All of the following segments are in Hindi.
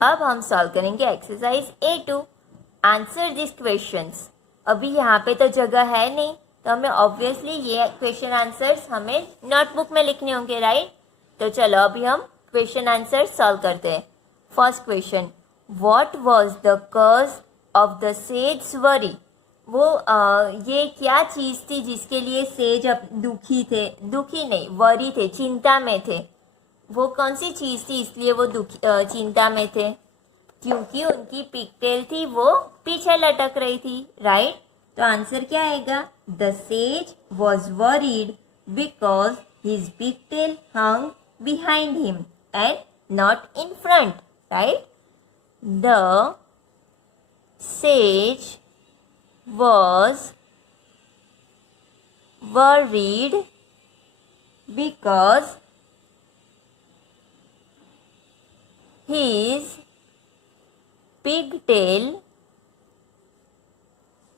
अब हम सॉल्व करेंगे exercise A2। Answer this questions. अभी यहाँ पे तो जगह है नहीं, तो हमें ऑब्वियसली ये क्वेश्चन आंसर्स हमें नोटबुक में लिखने होंगे, राइट। तो चलो अभी हम क्वेश्चन आंसर सॉल्व करते हैं। First question, what was the cause of the sage worry. वो ये क्या चीज़ थी जिसके लिए सेज अब दुखी थे, दुखी नहीं वरी थे, चिंता में थे। वो कौन सी चीज़ थी इसलिए वो चिंता में थे? क्योंकि उनकी पिगटेल थी वो पीछे लटक रही थी, राइट। तो आंसर क्या आएगा? The says was worried because his pigtail hung behind him and not in front, right. The sage was worried because his pigtail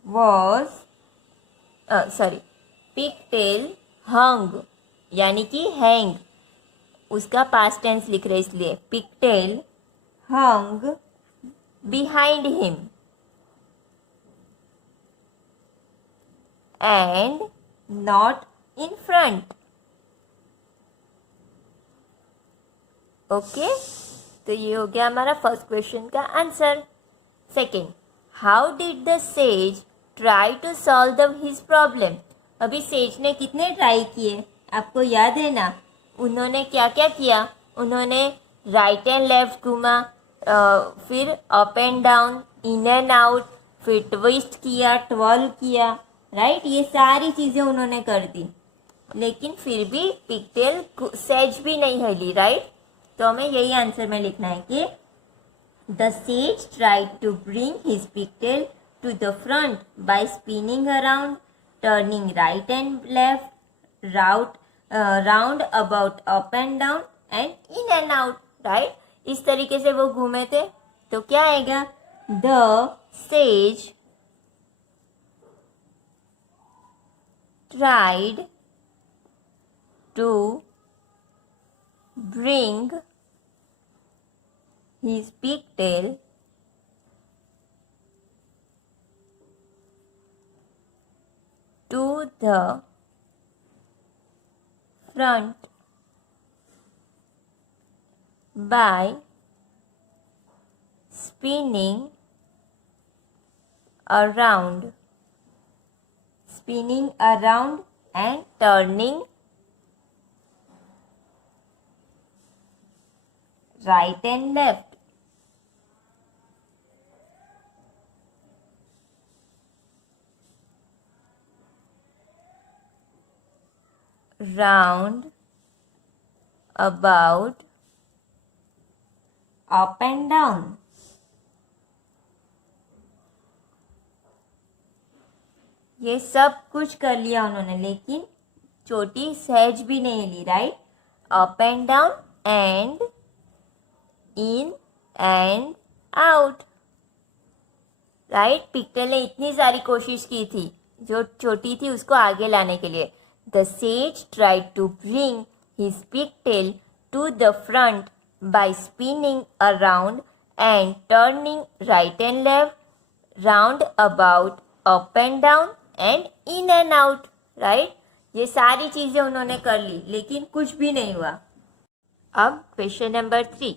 was pigtail hung, यानी कि हैंग, उसका पास्ट टेंस लिख रहे इसलिए pigtail hung behind him and not in front. Okay, तो ये हो गया हमारा फर्स्ट क्वेश्चन का answer. Second, how did the sage try to solve his problem. अभी सेज ने कितने ट्राई किए आपको याद है ना? उन्होंने क्या क्या किया? उन्होंने राइट एंड लेफ्ट घूमा, फिर up and down, in and out, फिर ट्विस्ट किया, ट्वॉल किया, राइट। ये सारी चीज़ें उन्होंने कर दी, लेकिन फिर भी पिगटेल सेज भी नहीं हिली, राइट। तो हमें यही आंसर में लिखना है कि the sage tried to bring his pigtail to the front by spinning around, turning right and left, round about, up and down and in and out, right. इस तरीके से वो घूमे थे। तो क्या आएगा? The sage tried to bring his pigtail to the front by spinning around and turning right and left. Round, about, up and down. ये सब कुछ कर लिया उन्होंने, लेकिन चोटी सहज भी नहीं ली, right. Up and down and in and out, right. Pigtail ने इतनी सारी कोशिश की थी जो चोटी थी उसको आगे लाने के लिए। The sage tried to bring his pigtail to the front by spinning around and turning right and left, round about, up and down and in and out, right. ये सारी चीजें उन्होंने कर ली, लेकिन कुछ भी नहीं हुआ। अब question number 3,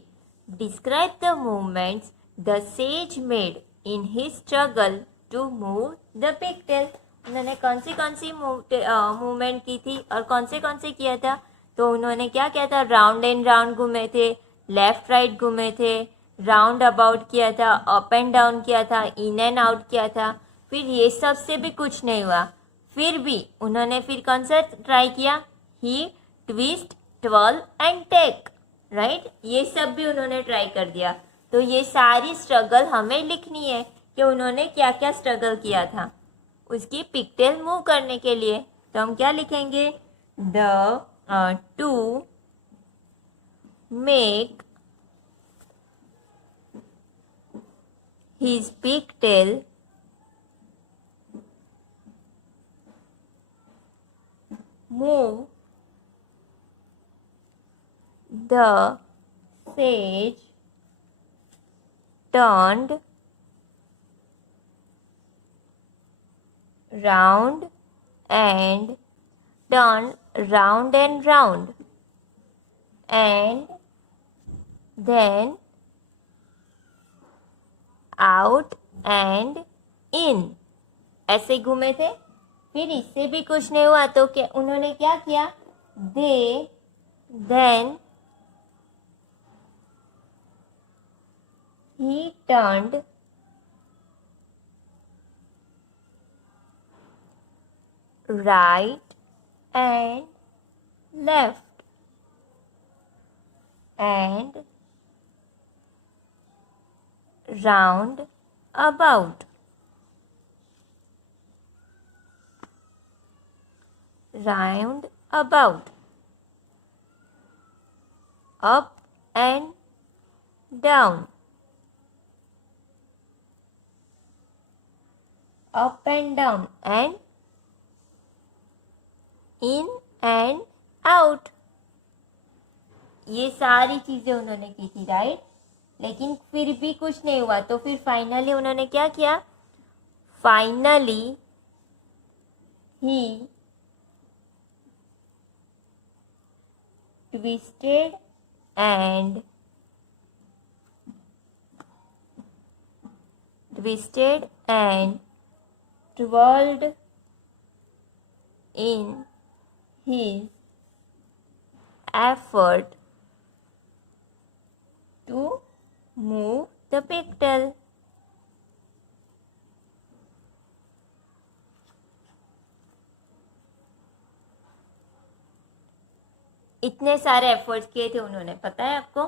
describe the movements the sage made in his struggle to move the pigtail. उन्होंने कौन सी मूवमेंट की थी और कौन से किया था? तो उन्होंने क्या किया था? राउंड एंड राउंड घूमे थे, लेफ्ट राइट घूमे थे, राउंड अबाउट किया था, अप एंड डाउन किया था, इन एंड आउट किया था। फिर ये सब से भी कुछ नहीं हुआ, फिर भी उन्होंने फिर कौन सा ट्राई किया? ही ट्विस्ट, ट्वॉल एंड टेक, राइट। ये सब भी उन्होंने ट्राई कर दिया। तो ये सारी स्ट्रगल हमें लिखनी है कि उन्होंने क्या क्या स्ट्रगल किया था उसकी पिगटेल मूव करने के लिए। तो हम क्या लिखेंगे? The two make his pigtail move the sage turned round and round and round, and then out and in, ऐसे घूमे थे। फिर इससे भी कुछ नहीं हुआ तो क्या उन्होंने क्या किया? They then he turned right and left and round about, round about, up and down, up and down, and in and out। ये सारी चीजें उन्होंने की थी, राइट। लेकिन फिर भी कुछ नहीं हुआ तो फिर फाइनली उन्होंने क्या किया? Finally he twisted and twirled in his effort to move the pigtail। इतने सारे एफर्ट्स किए थे उन्होंने, पता है आपको?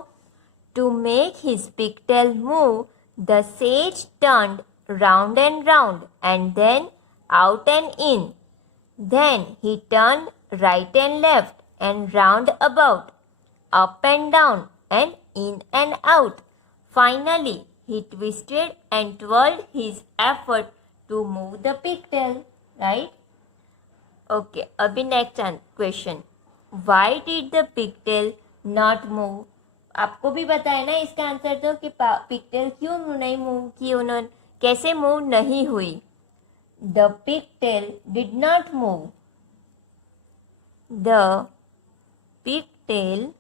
To make his pigtail move the sage turned round and round and then out and in. Then he turned right and left and round about, up and down and in and out. Finally, he twisted and twirled his effort to move the pigtail. Right? Okay, अभी next question. Why did the pigtail not move? आपको भी पता है ना इसका आंसर तो कि पिगटेल क्यों नहीं मूव की, उन्होंने कैसे मूव नहीं हुई? The pigtail did not move. The pigtail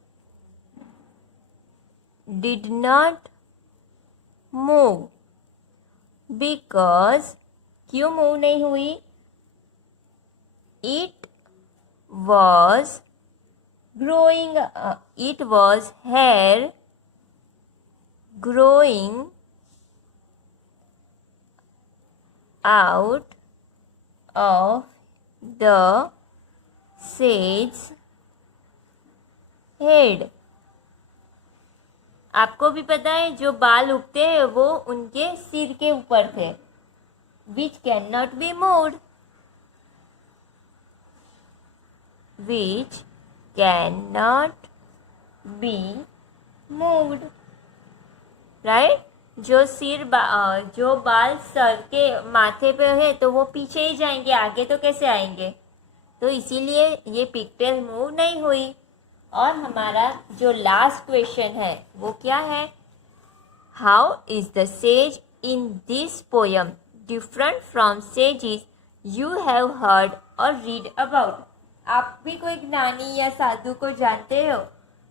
did not move because क्यों मूव नहीं हुई? It was growing, it was hair growing out of the sage's head। आपको भी पता है जो बाल उगते हैं वो उनके सिर के ऊपर थे, which cannot be moved, which cannot be moved, right? जो बाल सर के माथे पे है तो वो पीछे ही जाएंगे, आगे तो कैसे आएंगे? तो इसीलिए ये पिगटेल मूव नहीं हुई। और हमारा जो लास्ट क्वेश्चन है वो क्या है? How is the says in this poem different from sages you have heard और रीड अबाउट? आप भी कोई ज्ञानी या साधु को जानते हो,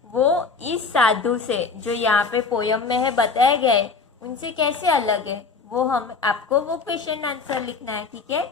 वो इस साधु से जो यहाँ पे पोयम में है बताया गया है उनसे कैसे अलग है? वो हम आपको वो क्वेश्चन आंसर लिखना है, ठीक है?